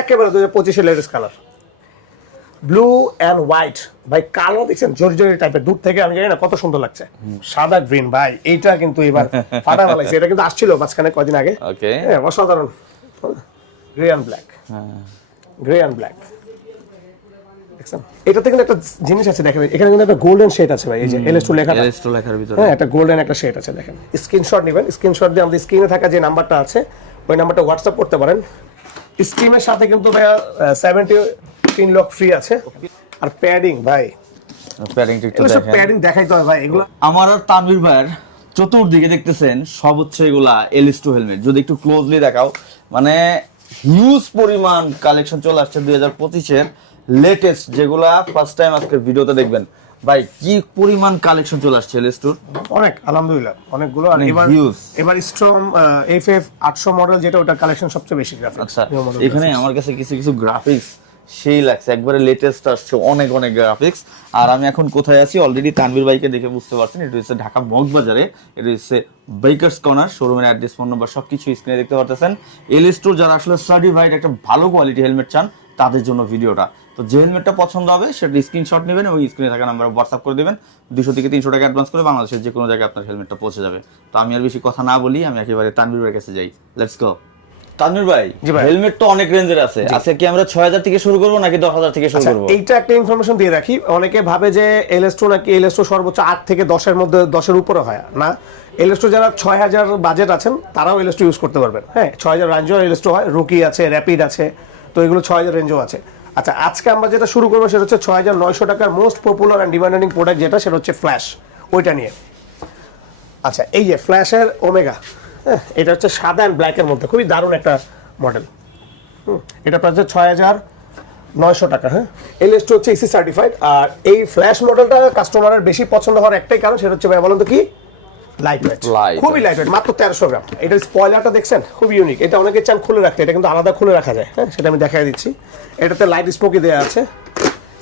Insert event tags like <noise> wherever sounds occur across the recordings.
একেবারে দু হাজার পঁচিশের latest colour blue and white ভাই কালো দেখছেন জরি জরি টাইপের দূর থেকে আমি জানি না কত সুন্দর লাগছে। সাদা গ্রিন ভাই এইটা কিন্তু এবার ফাটা ফেলাইছে এটা কিন্তু আসছিল মাঝখানে কদিন আগে। হ্যাঁ অসাধারণ। Grey and black grey and black এটাতে কিন্তু একটা জিনিস আছে দেখেন। এখানে কিন্তু একটা গোল্ডেন শেড আছে ভাই এই যে এলএস টু লেখাটা। এলএস লেখার ভিতরে। হ্যাঁ একটা গোল্ডেন একটা শেড আছে দেখেন। স্ক্রিনশট নেবেন। স্ক্রিনশট দিয়ে আমাদের স্ক্রিনে থাকা যে নাম্বারটা আছে ওই নাম্বারটা হোয়াটসঅ্যাপ করতে পারেন। স্ক্রিনের সাথে কিন্তু ভাইয়া সেভেন্টি তিন লক ফ্রি আছে। আর প্যাডিং ভাই। দেখেন। প্যাডিং দেখাইতে হয় ভাই এগুলো আমার আর তানভীর ভাইয়ের চতুর্দিকে দেখতেছেন সব হচ্ছে এগুলা এলিস টু হেলমেট যদি একটু ক্লোজলি দেখাও মানে হিউজ পরিমাণ কালেকশন চলে আসছে দুই হাজার পঁচিশের লেটেস্ট যেগুলা ফার্স্ট টাইম আজকের ভিডিওতে দেখবেন। ভাই কি পরিমাণ কালেকশন চলে আসছে এলিস অনেক আলহামদুলিল্লাহ অনেকগুলো। আর এবার এবার স্ট্রং এফ এফ আটশো মডেল যেটা ওটা কালেকশন সবচেয়ে বেশি গ্রাফিক্স আচ্ছা এখানে আমার কাছে কিছু কিছু গ্রাফিক্স সেই লাগছে। একবারে লেটেস্ট আসছে অনেক অনেক গ্রাফিক্স আর আমি এখন কোথায় আছি? অলরেডি তানভীর ভাইকে দেখে বুঝতে পারছেন এটা হচ্ছে ঢাকা মগবাজারে। এটা হচ্ছে বাইকার্স কর্নার শোরুমের অ্যাড্রেস ফোন নম্বর সবকিছু স্ক্রিনে দেখতে পারতেছেন। এল স্টোর যারা আসলে সার্টিফাইড একটা ভালো কোয়ালিটি হেলমেট চান তাদের জন্য ভিডিওটা তো যে হেলমেটটা পছন্দ হবে সেটা স্ক্রিনশট নেবেন এবং স্ক্রিনে থাকা নাম্বারে হোয়াটসঅ্যাপ করে দেবেন। দুশো থেকে তিনশো টাকা অ্যাডভান্স করে বাংলাদেশের যে কোনো জায়গায় আপনার হেলমেটটা পৌঁছে যাবে। তো আমি আর বেশি কথা না বলি আমি একেবারে তানভীর ভাইয়ের কাছে যাই। লেটস গো তানভীর ভাই। হেলমেট তো অনেক রেঞ্জের আছে। আজকে কি আমরা থেকে শুরু করব নাকি দশ হাজার থেকে শুরু আচ্ছা করব? এইটা একটা ইনফরমেশন দিয়ে রাখি। অনেকে ভাবে যে এলএসটো নাকি এলএসটো সর্বোচ্চ থেকে দশের মধ্যে উপরে হয়। না এলএসটো যারা ছয় হাজার বাজেট আছেন তারাও এলএসটো ইউজ করতে পারবেন। হ্যাঁ ছয় হাজার রেঞ্জও এলএসটো হয় রুকি আছে র্যাপিড আছে তো এগুলো ছয় হাজার রেঞ্জও আছে। আচ্ছা আজকে আমরা যেটা শুরু করব সেটা হচ্ছে ছয় হাজার নয়শো টাকার most popular and demanding product যেটা, সেটা হচ্ছে ফ্ল্যাশ ওইটা নিয়ে। আচ্ছা এই যে ফ্ল্যাশের ওমেগা হ্যাঁ এটা হচ্ছে সাদা অ্যান্ড ব্ল্যাকের মধ্যে। খুবই দারুণ একটা মডেল হুম, এটা প্রাইস ছয় হাজার নয়শো টাকা হ্যাঁ। এলএস হচ্ছে এসি সার্টিফাইড আর এই ফ্ল্যাশ মডেলটা কাস্টমারের বেশি পছন্দ হওয়ার একটাই কারণ, সেটা হচ্ছে ভাই বলুন তো কি? লাইট ওয়েট Light খুবই লাইট মাত্র তেরোশো গ্রাম। এটা স্পয়লারটা দেখছেন? খুবই ইউনিক এটা অনেকে চান খুলে রাখতে এটা কিন্তু আলাদা খুলে রাখা যায়। হ্যাঁ সেটা আমি দেখাই দিচ্ছি। এটাতে লাইট স্মোকি দেওয়া আছে।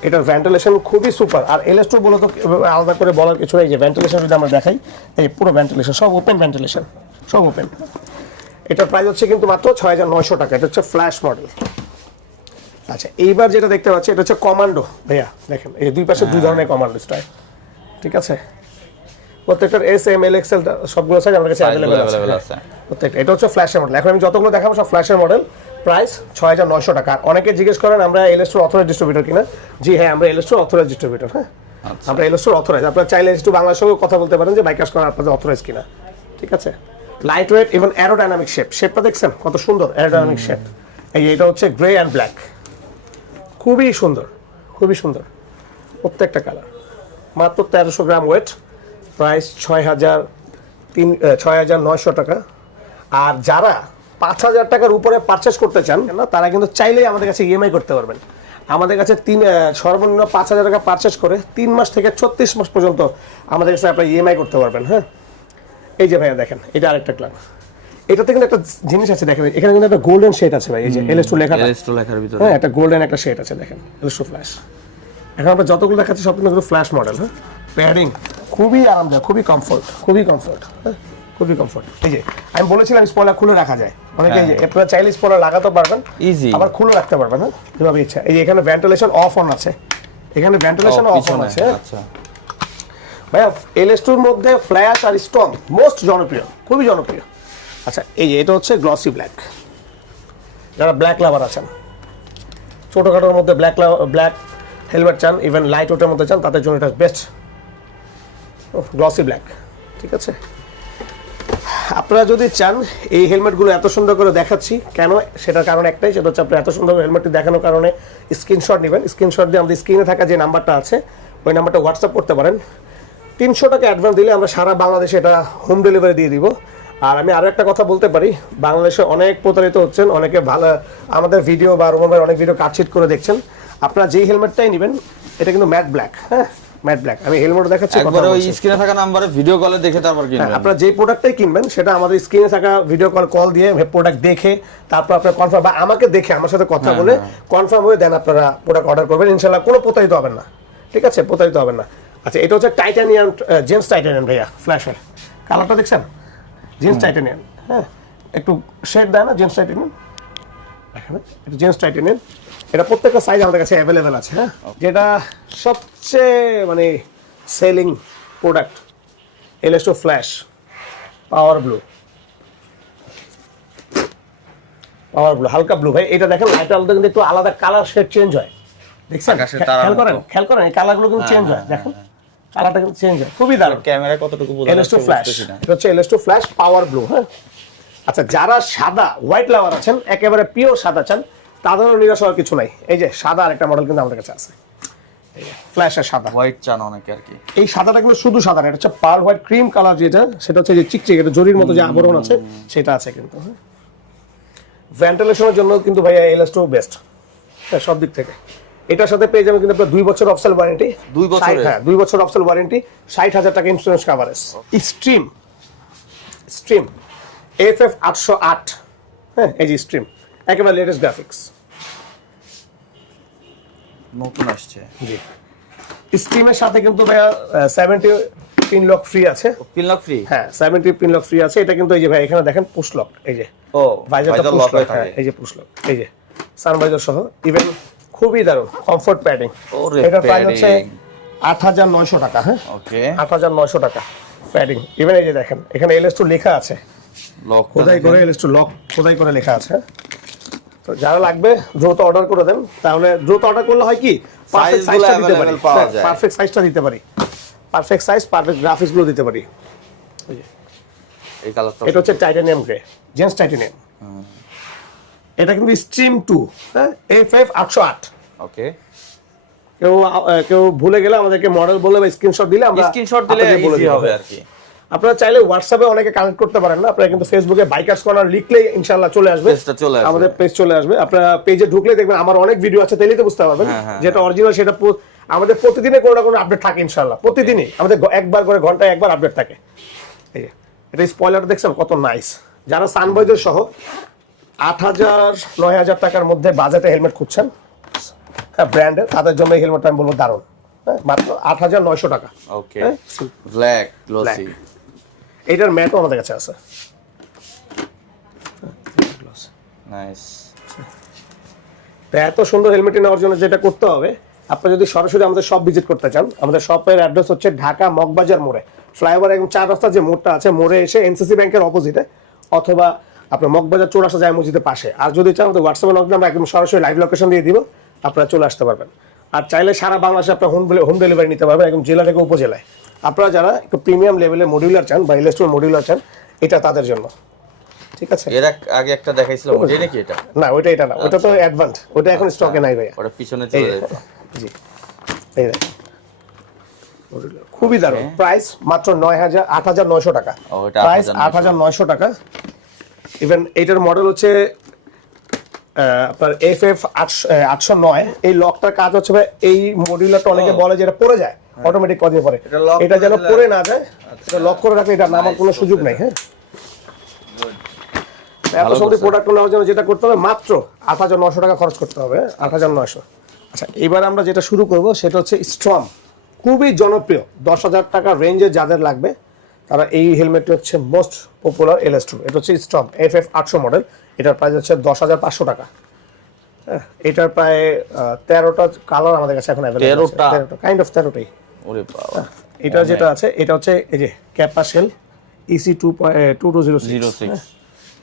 এটার ভেন্টিলেশন খুবই সুপার আর এলএস টু বলে তো আলাদা করে বলার কিছু নেই যে ভেন্টিলেশন যদি আমরা দেখাই এই পুরো ভেন্টিলেশন সব ওপেন ভেন্টিলেশন সব ওপেন এটার প্রাইস হচ্ছে কিন্তু মাত্র ছয় হাজার নয়শো টাকা। এটা হচ্ছে ফ্ল্যাশ মডেল আচ্ছা এইবার যেটা দেখতে পাচ্ছি এটা হচ্ছে কমান্ডো ভাইয়া দেখেন এই দুই পাশে দুই ধরনের কমান্ডো স্টাইল ঠিক আছে? প্রত্যেকটার এস এম এল এক্সেল সবগুলো সাইজ আমার কাছে অ্যাভেলেবল আছে। প্রত্যেকটা। এটা হচ্ছে ফ্ল্যাশের মডেল এখন আমি যতগুলো দেখাবো সব ফ্ল্যাশের মডেল প্রাইস ছয় হাজার নয়শো টাকা। আর অনেকে জিজ্ঞেস করেন আমরা এলএসটোর অথরাইজ ডিস্ট্রিবিউটর কিনা? জি হ্যাঁ আমরা এলএসটোর অথরাইজ ডিস্ট্রিবিউটর হ্যাঁ। আচ্ছা। আমরা এলএসটোর অথরাইজ আপনারা চাইলে একটু বাংলার সঙ্গে কথা বলতে পারেন যে বাইকার্স করার আপনাদের অথরাইজ কিনা। ঠিক আছে? লাইট ওয়েট এবং অ্যারোডাইনামিক শেপ শেপটা দেখছেন? কত সুন্দর অ্যারোডাইনামিক শেপ এই এটা হচ্ছে গ্রে অ্যান্ড ব্ল্যাক খুবই সুন্দর। খুবই সুন্দর। প্রত্যেকটা কালার মাত্র তেরোশো গ্রাম ওয়েট প্রাইস ছয় হাজার তিন ছয় হাজার নয়শো টাকা। আর যারা পাঁচ হাজার টাকার উপরে পারচেস করতে চান না তারা কিন্তু চাইলেই আমাদের কাছে ইএমআই করতে পারবেন। আমাদের কাছে তিন সর্বনিম্ন পাঁচ হাজার টাকা পারচেস করে তিন মাস থেকে ছত্রিশ মাস পর্যন্ত আমাদের কাছে আপনার ইএমআই করতে পারবেন হ্যাঁ? এই যে ভাইয়া দেখেন এটা আরেকটা ক্লাব এটাতে কিন্তু একটা জিনিস আছে দেখেন এখানে কিন্তু একটা গোল্ডেন শেড আছে ভাই এই যে এলএস টু লেখাটা। এলএস লেখার ভিতরে। হ্যাঁ একটা গোল্ডেন একটা শেড আছে দেখেন এলস্টো ফ্ল্যাশ এখন আমরা যতগুলো দেখাচ্ছি সব কিন্তু ফ্ল্যাশ মডেল হ্যাঁ? প্যাডিং খুবই আরামদায়ক খুবই কমফোর্ট খুবই কমফোর্ট হ্যাঁ খুবই কমফোর্ট এই যে আমি বলেছিলাম স্পয়লার খুলে রাখা যায়। অনেকে এই যে আপনারা চাইলে স্পয়লার লাগাতে পারবেন ইজি আবার খুলে রাখতে পারবেন হ্যাঁ? যেভাবে ইচ্ছা। এই যে এখানে ভেন্টিলেশন অফ অন আছে। এখানে ভেন্টিলেশন অফ অন আছে হ্যাঁ? আচ্ছা। ভাইয়া এলএসটুর মধ্যে ফ্ল্যাশ আর স্ট্রং মোস্ট জনপ্রিয় খুবই জনপ্রিয়। আচ্ছা এই যে এটা হচ্ছে গ্লসি ব্ল্যাক যারা ব্ল্যাক লাভার আছেন ছোটোখাটোর মধ্যে ব্ল্যাক ব্ল্যাক হেলমেট চান ইভেন লাইট ওটার মধ্যে চান তাদের জন্য এটা বেস্ট গ্লসি ব্ল্যাক ঠিক আছে? আপনারা যদি চান, এই হেলমেটগুলো এত সুন্দর করে দেখাচ্ছি, কেন? সেটার কারণ একটাই, সেটা হচ্ছে আপনি এত সুন্দর হেলমেটটি দেখানোর কারণে স্ক্রিনশট নেবেন। স্ক্রিনশট দিয়ে আমাদের স্ক্রিনে থাকা যে নাম্বারটা আছে, ওই নাম্বারটা হোয়াটসঅ্যাপ করতে পারেন। তিনশো টাকা অ্যাডভান্স দিলে আমরা সারা বাংলাদেশে এটা হোম ডেলিভারি দিয়ে দিব। আর আমি আরও একটা কথা বলতে পারি, বাংলাদেশে অনেক প্রতারিত হচ্ছেন, অনেকে ভালো, আমাদের ভিডিও বা রোমান অনেক ভিডিও কাটশিট করে দেখছেন। আপনারা যেই হেলমেটটাই নেবেন, এটা কিন্তু ম্যাট ব্ল্যাক হ্যাঁ? ম্যাট ব্ল্যাক আমি হেলমেট দেখাচ্ছি একবারে ওই স্ক্রিনে থাকা নাম্বারে ভিডিও কলে দেখে তারপর হ্যাঁ, কিনবেন আপনারা যে প্রোডাক্টটাই কিনবেন সেটা আমাদের স্ক্রিনে থাকা ভিডিও কল কল দিয়ে প্রোডাক্ট দেখে তারপর আপনার কনফার্ম বা আমাকে দেখে আমার সাথে কথা বলে কনফার্ম হয়ে দেন আপনারা প্রোডাক্ট অর্ডার করবেন। ইনশাল্লাহ কোনো প্রতারিত হবেন না। ঠিক আছে? প্রতারিত হবেন না। আচ্ছা এটা হচ্ছে টাইটানিয়াম জেন্টস টাইটানিয়াম ভাইয়া ফ্ল্যাশের কালারটা দেখছেন? জেন্টস টাইটানিয়াম হ্যাঁ? একটু শেড দেয় না জেন্টস টাইটানিয়াম এটা জেন্টস টাইটেনিয়াম এটা প্রত্যেকটা সাইজ আমাদের কাছে অ্যাভেলেবেল আছে হ্যাঁ? যেটা সবচেয়ে মানে selling product LS two flash power blue power blue হালকা ব্লু ভাই এটা দেখেন লাইট আলাদা কিন্তু একটু আলাদা কালার শেড চেঞ্জ হয়। দেখছেন? আকাশের খেয়াল করেন। হ্যাঁ, খেয়াল করেন এই কালারগুলো কিন্তু চেঞ্জ হয় দেখেন? কালারটা কিন্তু চেঞ্জ হয় খুবই দারুণ। ক্যামেরা কতটুকু বোঝা এলএস টু ফ্ল্যাশ এটা হচ্ছে LS two flash power blue হ্যাঁ? আচ্ছা যারা সাদা হোয়াইট লাভার আছেন একেবারে পিওর সাদা চান তাদেরও নিরাশ হওয়ার কিছু নাই। এই যে সাদা আরেকটা মডেল কিন্তু আমাদের কাছে আছে। ফ্ল্যাশের সাদা। হোয়াইট চান অনেকে আর কি। এই সাদাটা কিন্তু শুধু সাদা না এটা হচ্ছে পার হোয়াইট ক্রিম কালার যেটা সেটা হচ্ছে যে চিকচিক এটা জরির মতো যে আবরণ আছে সেটা আছে কিন্তু হ্যাঁ। ভেন্টিলেশনের জন্য কিন্তু ভাইয়া এলএস টু বেস্ট সব দিক থেকে। এটার সাথে পেয়ে যাবেন কিন্তু আপনার দুই বছর অফসেল ওয়ারেন্টি দুই বছরের? হ্যাঁ দুই বছর অফসেল ওয়ারেন্টি ষাট হাজার টাকা insurance coverage stream stream F F আটশো আট। হ্যাঁ এই যে স্ট্রিম একেবারে লেটেস্ট গ্রাফিক্স নতুন আসছে। জি। স্ট্রিমের সাথে কিন্তু ভাইয়া সেভেন্টি পিন লক ফ্রি আছে। পিন লক ফ্রি হ্যাঁ সেভেন্টি পিন লক ফ্রি আছে। এটা কিন্তু এই যে ভাই এখানে দেখেন পুশ লক এই যে। ও ভাইজারটা ভাইজার পুশ লক এই যে পুশ লক এই যে। সানভাইজার সহ ইভেন খুবই দারুণ কমফোর্ট প্যাডিং ওরে এটার প্রাইস হচ্ছে। আট হাজার নয়শো টাকা হ্যাঁ? ওকে। আট হাজার নয়শো টাকা প্যাডিং ইভেন এই যে দেখেন এখানে এলএস টু লেখা আছে। লক খোদাই করে এলএস টু লক খোদাই করে লেখা আছে? তো যারা লাগবে দ্রুত অর্ডার করে দেন। তাহলে দ্রুত অর্ডার করলে হয় কি? পারফেক্ট সাইজটা দিতে পারি। পারফেক্ট সাইজটা দিতে পারি। পারফেক্ট সাইজ পারফেক্ট গ্রাফিক্সগুলো দিতে পারি। এই কালারটা এটা হচ্ছে টাইটানিয়াম গ্রে জেন্টস টাইটানিয়াম এটা কিন্তু স্ট্রিম টু হ্যাঁ? এফ এফ আটশো আট। ওকে কেউ কেউ ভুলে গেলে আমাদেরকে মডেল বলে বা স্ক্রিনশট দিলে আমরা স্ক্রিনশট দিলে বলে ইজি হবে আর কি। আপনারা চাইলে হোয়াটসঅ্যাপে অনেকে কানেক্ট করতে পারেন না। আপনারা কিন্তু ফেসবুকে বাইকার্স কর্নার লিখলেই ইনশাআল্লাহ চলে আসবে। আমাদের পেজ চলে আসবে। আপনারা পেজে ঢুকলে দেখবেন আমার অনেক ভিডিও আছে তাইলেই তো বুঝতে পারবেন। হ্যাঁ, হ্যাঁ, যেটা অরিজিনাল সেটা আমাদের প্রতিদিনে কোনো না কোনো আপডেট থাকে ইনশাআল্লাহ। প্রতিদিনই। আমাদের একবার করে ঘন্টায় একবার আপডেট থাকে। এই এটা স্পয়লার দেখছেন কত নাইস যারা সানবয়েজের সহ আট হাজার নয় হাজার টাকার মধ্যে বাজেটে হেলমেট খুঁজছেন হ্যাঁ ব্র্যান্ডের তাদের জন্য এই হেলমেটটা আমি বলব দারুণ। হ্যাঁ মাত্র আট হাজার নয়শো টাকা। ওকে হ্যাঁ ব্ল্যাক গ্লসি এইটার ম্যাটও আমাদের কাছে আছে। নাইস তো এত সুন্দর হেলমেট নেওয়ার জন্য যেটা করতে হবে আপনি যদি সরাসরি আমাদের শপ ভিজিট করতে চান আমাদের শপের অ্যাড্রেস হচ্ছে ঢাকা মগবাজার মোড়ে। ফ্লাইওভার এবং চার রাস্তা যে মোড়টা আছে মোড়ে এসে এনসিসি ব্যাংকের অপোজিটে অথবা আপনার মগবাজার চৌরাস্তা যায় মসজিদের পাশে। আর যদি চান আমাদের হোয়াটসঅ্যাপে নক আমরা একদম সরাসরি লাইভ লোকেশন দিয়ে দিব আপনারা চলে আসতে পারবেন। আর চাইলে সারা বাংলাদেশে আপনার হোম হোম ডেলিভারি নিতে পারবেন একদম জেলা থেকে উপজেলায়। আপনারা যারা একটু প্রিমিয়াম লেভেলের মডিউলার চান বা ইলেকট্রন মডিউলার চান এটা তাদের জন্য। ঠিক আছে? এর আগে একটা দেখাইছিলাম ওটাই নাকি এটা? না ওইটা এটা না ওটা তো অ্যাডভান্স ওটা এখন স্টকে নাই ভাই ওটা পিছনে চলে যে, যেত জি। এই। খুবই দারুণ। প্রাইস মাত্র নয় হাজার আট হাজার নয়শো টাকা। প্রাইস 8,900 আট হাজার নয়শো। টাকা। ইভেন এটার মডেল হচ্ছে আপনার এফ এফ আটশো নয়। এই লকটার কাজ হচ্ছে ভাই, এই মডিউলারটা অনেকে বলে যে এটা পড়ে যায়। অটোমেটিক কদিন পরে। এটা যেন পরে না যায় এটা লক করে রাখলে এটা নামার কোনো সুযোগ নেই হ্যাঁ। এত সুন্দর প্রোডাক্ট নেওয়ার জন্য যেটা করতে হবে মাত্র আট হাজার নশো টাকা খরচ করতে হবে আট হাজার নয়শো। আচ্ছা এবার আমরা যেটা শুরু করব সেটা হচ্ছে স্ট্রং খুবই জনপ্রিয়। দশ হাজার টাকা রেঞ্জে যাদের লাগবে তারা এই হেলমেটটি হচ্ছে মোস্ট পপুলার এলএস টু এটা হচ্ছে স্ট্রং এফ এফ আটশো মডেল এটার প্রাইস হচ্ছে দশ হাজার পাঁচশো টাকা। হ্যাঁ এটার প্রায় আহ, তেরোটা কালার আমাদের কাছে এখন? তেরোটা? কাইন্ড অফ তেরোটাই। ওরে বাবা। এটা যেটা আছে এটা হচ্ছে এই যে ক্যাপাসেল EC two two two zero zero six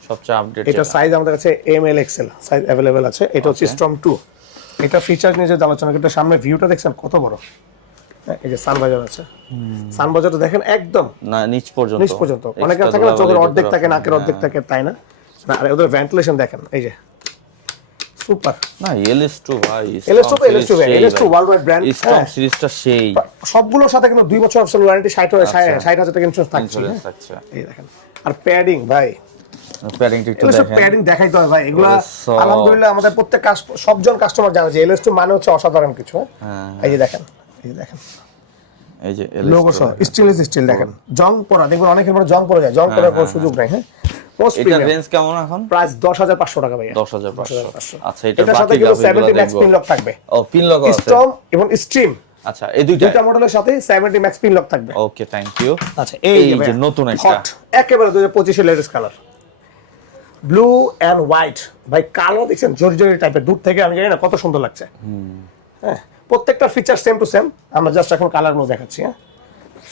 সবচেয়ে আপডেট এটা সাইজ আমাদের কাছে M L XL size available আছে। এটা হচ্ছে স্ট্রং টু এটা ফিচার নিয়ে যদি আলোচনা করি সামনে ভিউটা দেখছেন কত বড়? হ্যাঁ, এই যে সানবাজার আছে। সানবাজারটা দেখেন একদম না নিচ পর্যন্ত। নিচ পর্যন্ত। অনেকে থাকে না চোখের অর্ধেক থাকে নাকের অর্ধেক থাকে তাই না, আর ওদের ভেন্টিলেশন দেখেন এই যে। সুপার না ভাই LS2 তো LS2 ভাই, LS2 worldwide brand, স্ট্রং হ্যাঁ। সিরিজটা সেই। সবগুলোর সাথে কিন্তু বছর ওয়ারেন্টি ষাট হাজার টাকা ইন্স্যুরেন্স থাকছে হ্যাঁ। এই দেখেন। আর প্যাডিং ভাই। একটু এগুলো দেখেন। প্যাডিং দেখাইতে হবে ভাই। এগুলো আলহামদুলিল্লাহ আমাদের প্রত্যেক সবজন কাস্টমার জানে যে এলএস টু মানে হচ্ছে অসাধারণ কিছু। হ্যাঁ? হ্যাঁ। এই যে দেখেন এই যে দেখেন। এই যে লোগো সহ LS2 স্টিল দেখেন। জং পরা দেখবেন অনেকের পরে জং পরে যায় জং পরার কোনো সুযোগ নাই হ্যাঁ। রেঞ্জ কেমন এখন? প্রাইস টাকা ভাইয়া। 10,500 আচ্ছা এটার এটার বাকি কিন্তু গ্রাফিক্স ম্যাক্স পিন লক থাকবে। ও পিন লক আছে। স্ট্রং এবং স্ট্রিম আচ্ছা এই দুইটা। দুইটা মডেলের সাথে সেভেন্টি ম্যাক্স পিন লক থাকবে। ওকে থ্যাংক ইউ আচ্ছা এই যে যে নতুন একটা। একেবারে দুই হাজার latest colour blue and white ভাই কালো দেখছেন জরি জরি টাইপের দূর থেকে আমি জানি না কত সুন্দর লাগছে। হ্যাঁ। প্রত্যেকটা ফিচার সেম টু সেম আমরা জাস্ট এখন কালারগুলো দেখাচ্ছি হ্যাঁ?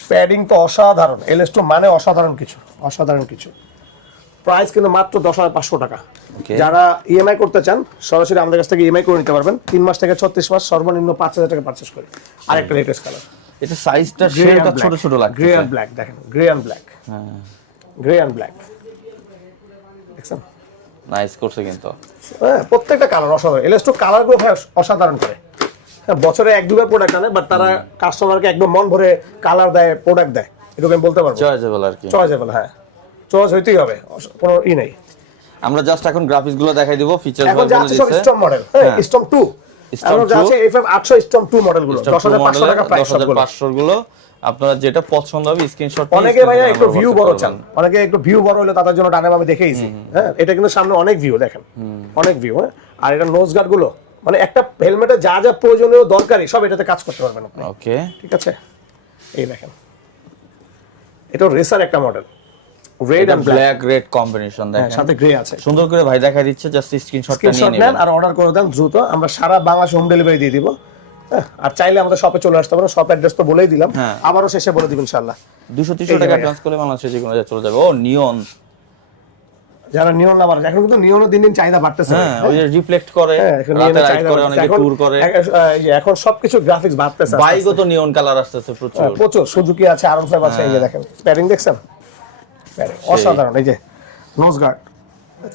প্যাডিং তো অসাধারণ এলএস টু মানে অসাধারণ কিছু অসাধারণ কিছু। প্রাইস কিন্তু মাত্র দশ হাজার পাঁচশো টাকা. যারা ইএমআই করতে চান সরাসরি আমাদের কাছ থেকে ইএমআই করে নিতে পারবেন। তিন মাস থেকে ছত্রিশ মাস সর্বনিম্ন পাঁচ হাজার টাকা পারচেস করে। আরেকটা লেটেস্ট কালার এটা সাইজটা শেডটা ছোট ছোট লাগে গ্রে অ্যান্ড ব্ল্যাক দেখেন গ্রে অ্যান্ড ব্ল্যাক হ্যাঁ। গ্রে অ্যান্ড ব্ল্যাক দেখছেন? নাইস করছে কিন্তু। হ্যাঁ প্রত্যেকটা কালার অসাধারণ। এলএস টু কালারগুলো অসাধারণ করে। বছরে এক দুবার প্রোডাক্ট আনে বাট তারা কাস্টমারকে একদম মন ভরে কালার দেয় প্রোডাক্ট দেয়। এটুকু আমি বলতে পারব। চয়েজেবল আর কি। চয়েসেবল হ্যাঁ। চয়েস হইতেই হবে কোনো ই নেই। আমরা জাস্ট এখন গ্রাফিক্সগুলো দেখাই দিব ফিচারস এখন যা আছে সব স্টম মডেল হ্যাঁ। হ্যাঁ। স্টম টু Storm 2 আছে এফএম আটশো স্টম টু মডেলগুলো দশ হাজার পাঁচশো টাকা প্রাইস দশ হাজার সবগুলো। পাঁচশোরগুলো আপনারা যেটা পছন্দ হবে স্ক্রিনশট অনেকে ভাইয়া একটু ভিউ বড় চান। অনেকে একটু ভিউ বড় হলে তাদের জন্য ডানে বামে দেখেইছি হ্যাঁ এটা কিন্তু সামনে অনেক ভিউ দেখেন। অনেক ভিউ হ্যাঁ। আর এটা নোজ গার্ডগুলো মানে একটা হেলমেটে যা যা প্রয়োজনীয় দরকারি সব এটাতে কাজ করতে পারবেন আপনি। ওকে ঠিক আছে? এই দেখেন। এটা রেসার একটা model red and black red combination দেখেন। সাথে গ্রে আছে। সুন্দর করে ভাই দেখা দিচ্ছে জাস্ট স্ক্রিনশটটা নিয়ে নেন আর অর্ডার করে দেন দ্রুত। আমরা সারা বাংলাদেশ হোম ডেলিভারি দিয়ে দিব। হ্যাঁ, আর চাইলে আমাদের শপে চলে আসতে পারেন শপ অ্যাড্রেস তো বলেই দিলাম। হ্যাঁ। আবারও শেষে বলে দিব ইনশাআল্লাহ। 230 এই যে টাকা ভাইয়া। অ্যাডভান্স করলে বাংলাদেশে যে কোনো চলে যাবে। ও নিয়ন যারা নিয়ন বাড়ছে এখন কিন্তু নিয়নও দিন দিন চাহিদা বাড়তেছে। হ্যাঁ ওই যে রিফ্লেক্ট করে হ্যাঁ, রাতে রাইড করে অনেকে ট্যুর করে। এখন সবকিছু গ্রাফিক্স বাড়তেছে বাইকও তো নিয়ন কালার আসতেছে প্রচুর। হ্যাঁ, প্রচুর। সুজুকি আছে আর ফাইভ আছে এই যে দেখেন। প্যারিং দেখছেন? অসাধারণ এই যে nose guard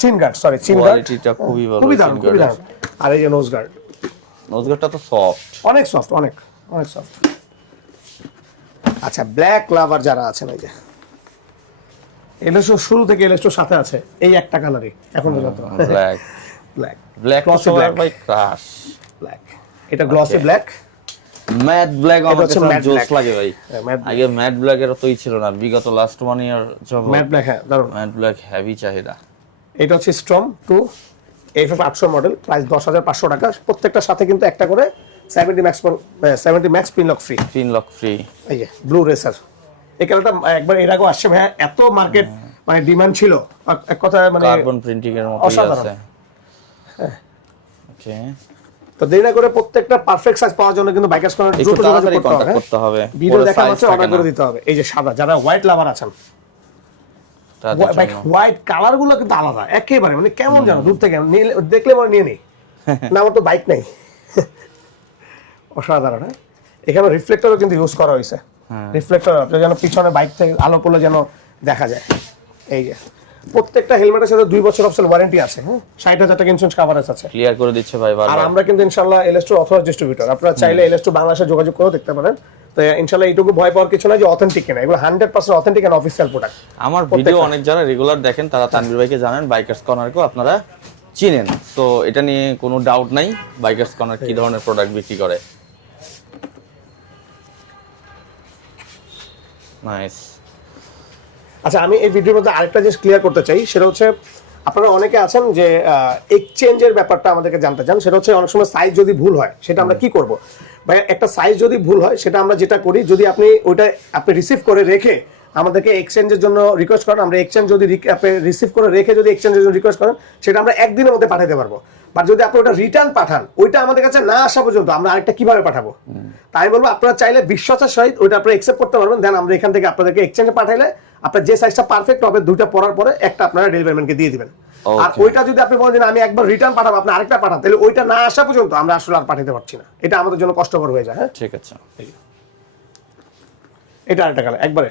chin guard sorry chin guard কোয়ালিটিটা খুবই ভালো খুবই দারুণ খুবই দারুণ। আর এই যে নোজ গার্ড নোজগারটা তো সফট অনেক সফট অনেক অনেক সফট আচ্ছা ব্ল্যাক লাভার যারা আছেন এই যে। এলএসও শুরু থেকে এলএসও সাথে আছে এই একটা কালারই এখন পর্যন্ত। ব্ল্যাক ব্ল্যাক ব্ল্যাক সবার black. ভাই ক্রাশ ব্ল্যাক এটা গ্লসি ব্ল্যাক ম্যাট ব্ল্যাক আমার কাছে জোস লাগে ভাই। হ্যাঁ, আগে ম্যাট ব্ল্যাক এর তোই ছিল না বিগত last one year job matte black হ্যাঁ দারুণ। ম্যাট ব্ল্যাক হেভি চাহিদা। এটা হচ্ছে স্ট্রম টু এফ এফ আটশো মডেল প্রাইস দশ হাজার পাঁচশো টাকা। প্রত্যেকটার সাথে কিন্তু একটা করে seventy max seventy max pin lock free pin lock free এই যে ব্লু রেসার এই কালারটা একবার এর আগেও আসছে ভাইয়া। এত মার্কেট মানে ডিমান্ড ছিল। এক কথা মানে কার্বন প্রিন্টিং এর মতো অসাধারণ। ওকে তো দেরি না করে প্রত্যেকটা পারফেক্ট সাইজ পাওয়ার জন্য কিন্তু বাইকার্স কর্নার দ্রুত যোগাযোগ করতে হবে। ভিডিও দেখা মাত্র অর্ডার করে দিতে হবে। এই যে সাদা যারা হোয়াইট লাভার আছেন। হোয়াইট কালারগুলো কিন্তু আলাদা একেবারে। মানে কেমন জানো দূর থেকে। নিলে- দেখলে মনে নিয়ে নেই। না আমার তো বাইক নেই। <laughs> অসাধারণ হ্যাঁ। এখানে রিফ্লেক্টরও কিন্তু ইউজ করা হয়েছে। হ্যাঁ। রিফ্লেক্টর যেন পিছনে বাইক থেকে আলো পড়লে যেন দেখা যায়। এই যে প্রত্যেকটা হেলমেটের সাথে দুই বছর অপশন ওয়ারেন্টি আছে হ্যাঁ ষাট হাজার টাকা ইন্স্যুরেন্স কাভারেজ আছে। ক্লিয়ার করে দিচ্ছে ভাই আর আমরা কিন্তু ইনশাল্লাহ এলএসটু অথরাইজ ডিস্ট্রিবিউটর আপনারা চাইলে এলএসটু বাংলাদেশে যোগাযোগ করেও দেখতে পারেন। তো ইনশাল্লাহ এইটুকু ভয় পাওয়ার কিছু না যে অথেন্টিক কিনা। এগুলো hundred percent authentic and official product আমার ভিডিও অনেক যারা রেগুলার দেখেন তারা তানভীর ভাইকে জানেন বাইকার্স কর্নারকেও আপনারা চিনেন। তো এটা নিয়ে কোনো ডাউট নাই বাইকার্স কর্নার কি ধরনের প্রোডাক্ট বিক্রি করে। নাইস আচ্ছা আমি এই ভিডিওর মধ্যে আরেকটা জিনিস ক্লিয়ার করতে চাই সেটা হচ্ছে আপনারা অনেকে আছেন যে এক্সচেঞ্জের ব্যাপারটা আমাদেরকে জানতে চান সেটা হচ্ছে অনেক সময় সাইজ যদি ভুল হয় সেটা আমরা কি করব? ভাই একটা সাইজ যদি ভুল হয় সেটা আমরা যেটা করি যদি আপনি ওইটা আপনি রিসিভ করে রেখে আমাদেরকে এক্সচেঞ্জের জন্য রিকোয়েস্ট করেন। আমরা এক্সচেঞ্জ যদি রিসিভ করে রেখে যদি এক্সচেঞ্জের জন্য রিকোয়েস্ট করেন সেটা আমরা একদিনের মধ্যে পাঠাতে পারব। বা যদি আপনি ওটা রিটার্ন পাঠান ওইটা আমাদের কাছে না আসা পর্যন্ত আমরা আরেকটা কীভাবে পাঠাবো? তাই বলব আপনারা চাইলে বিশ্বাসের সহিত ওইটা আপনারা একসেপ্ট করতে পারবেন। দেন আমরা এখান থেকে আপনাদেরকে এক্সচেঞ্জে পাঠাইলে আপনার যে সাইজটা পারফেক্ট হবে দুইটা পড়ার পরে একটা আপনারা ডেলিভারি ম্যানকে দিয়ে দিবেন। আর ওইটা যদি আপনি বলেন আমি একবার রিটার্ন পাঠাবো আপনি আরেকটা পাঠান তাহলে ওইটা না আসা পর্যন্ত আমরা আসলে আর পাঠাতে পারছি না। এটা আমাদের জন্য কষ্টকর হয়ে যায় হ্যাঁ? ঠিক আছে। এটা আরেকটা কালার একবারে।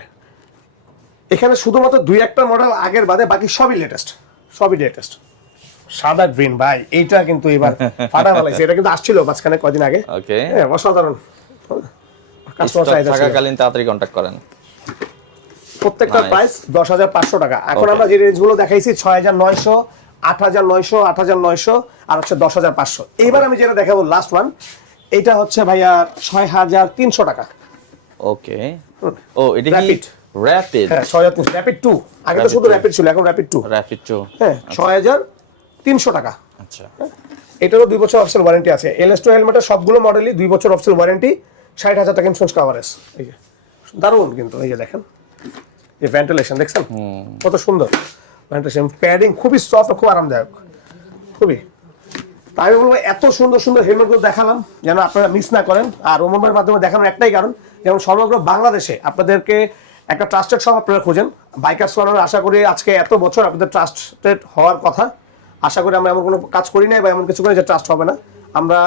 এখানে শুধুমাত্র দুই একটা মডেল আগের বাদে বাকি সবই লেটেস্ট সবই লেটেস্ট সাদা গ্রিন ভাই এইটা কিন্তু এবার <laughs> ফাটা ফেলাইছে। এটা কিন্তু আসছিল মাঝখানে কয়দিন আগে। ওকে হ্যাঁ অসাধারণ। কাস্টমার চাহিদা থাকাকালীন তাড়াতাড়ি কন্ট্যাক্ট করেন। প্রত্যেকটা প্রাইস দশ হাজার পাঁচশো টাকা। এখন আমরা যে রেঞ্জগুলো দেখাইছি ছয় হাজার নয়শো আট হাজার নয়শো আট হাজার নয়শো আর হচ্ছে দশ হাজার পাঁচশো। এইবার আমি যেটা দেখাবো লাস্ট ওয়ান এটা হচ্ছে ভাইয়া ছয় হাজার তিনশো টাকা। ওকে ও এটা কি Rapid. র‍্যাপিড হ্যাঁ র্যাপিড টু আগে তো শুধু র্যাপিড ছিল এখন র্যাপিড টু র‍্যাপিড টু হ্যাঁ ছয় হাজার তিনশো টাকা। আচ্ছা। এটারও দুই বছর ওয়ারেন্টি আছে। এলএস টু হেলমেটের সবগুলো মডেলই দুই বছর ওয়ারেন্টি ষাট হাজার টাকা ইন্স্যুরেন্স কাভারেজ এই যে দারুণ কিন্তু এই যে দেখেন। এই ভেন্টিলেশন দেখছেন? কত সুন্দর সেম প্যাডিং খুবই সফট খুব আরামদায়ক। খুবই। তাই আমি বলব এত সুন্দর সুন্দর হেলমেটগুলো দেখালাম যেন আপনারা মিস না করেন। আর ওমনের মাধ্যমে দেখানোর একটাই কারণ যেমন সমগ্র বাংলাদেশে আপনাদেরকে একটা ট্রাস্টেড সব আপনারা খোঁজেন। বাইকার্স কর্নার আশা করি আজকে এত বছর আপনাদের ট্রাস্টেড হওয়ার কথা। আশা করি আমরা এমন কোনো কাজ করি নাই বা এমন কিছু করি যে ট্রাস্ট হবে না। আমরা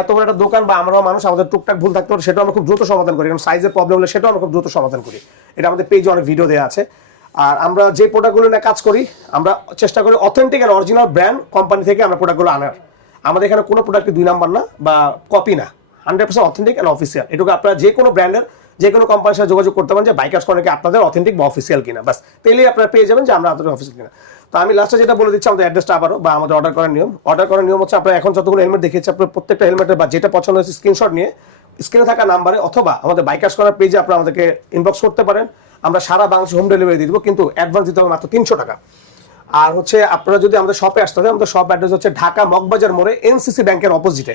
এত বড় একটা দোকান বা আমরাও মানুষ, আমাদের টুকটাক ভুল থাকতে পারে, সেটাও আমরা খুব দ্রুত সমাধান করি। কারণ সাইজের প্রবলেম হলে সেটাও আমরা খুব দ্রুত সমাধান করি। এটা আমাদের পেজে অনেক ভিডিও দেওয়া আছে। আর আমরা যে প্রোডাক্টগুলো নিয়ে কাজ করি, আমরা চেষ্টা করি অথেন্টিক আর অরিজিনাল ব্র্যান্ড কোম্পানি থেকে আমরা প্রোডাক্টগুলো আনার। আমাদের এখানে কোনো প্রোডাক্ট দুই নাম্বার না বা কপি না। Hundred percent authentic and official এটুকু আপনারা যে কোনো ব্র্যান্ডের যে কোনো কোম্পানির সাথে যোগাযোগ করতে পারেন যে বাইকার্স কর্নারকে আপনাদের অথেন্টিক বা অফিসিয়াল কিনা। বাস তাহলেই আপনারা পেয়ে যাবেন যে আমরা আপনাদের অফিসিয়াল কিনা। তো আমি লাস্টে যেটা বলে দিচ্ছি, আমাদের অ্যাড্রেসটা আবারও, বা আমাদের অর্ডার করার নিয়ম। অর্ডার করার নিয়ম হচ্ছে আপনারা এখন যতগুলো হেলমেট দেখিয়েছি, আপনার প্রত্যেকটা হেলমেটের বা যেটা পছন্দ হয়েছে স্ক্রিনশট নিয়ে স্ক্রিনে থাকা নাম্বারে অথবা আমাদের বাইকার্স করার পেজে আপনারা আমাদেরকে ইনবক্স করতে পারেন। আমরা সারা বাংলাদেশ হোম ডেলিভারি দিয়ে দিব, কিন্তু অ্যাডভান্স দিতে হবে মাত্র তিনশো টাকা। আর হচ্ছে আপনারা যদি আমাদের শপে আসতে হবে আমাদের শপ অ্যাড্রেস হচ্ছে ঢাকা মগবাজার মোড়ে এনসিসি ব্যাংকের অপোজিটে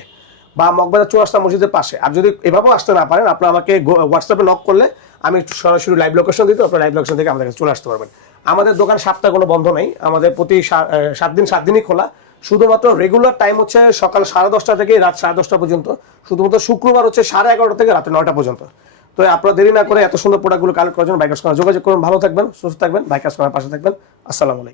বা মগবাজার চৌরাস্তা মসজিদের পাশে। আর যদি এভাবেও আসতে না পারেন, আপনারা আমাকে হোয়াটসঅ্যাপে নক করলে আমি সরাসরি লাইভ লোকেশন দিতে, আপনার লাইভ লোকেশন থেকে আমাদের কাছে চলে আসতে পারবেন। আমাদের দোকান সাতটা কোনো বন্ধ নেই। আমাদের প্রতি সাত দিন, সাত দিনই খোলা। শুধুমাত্র রেগুলার টাইম হচ্ছে সকাল সাড়ে দশটা থেকে রাত সাড়ে দশটা পর্যন্ত। শুধুমাত্র শুক্রবার হচ্ছে সাড়ে এগারোটা থেকে রাত নয়টা পর্যন্ত। তো আপনারা দেরি না করে এত সুন্দর প্রোডাক্টগুলো কালেক্ট করার জন্য বাইকার্স যোগাযোগ করুন। ভালো থাকবেন, সুস্থ থাকবেন বাইকার্স পাশে থাকবেন। আসসালামু আলাইকুম।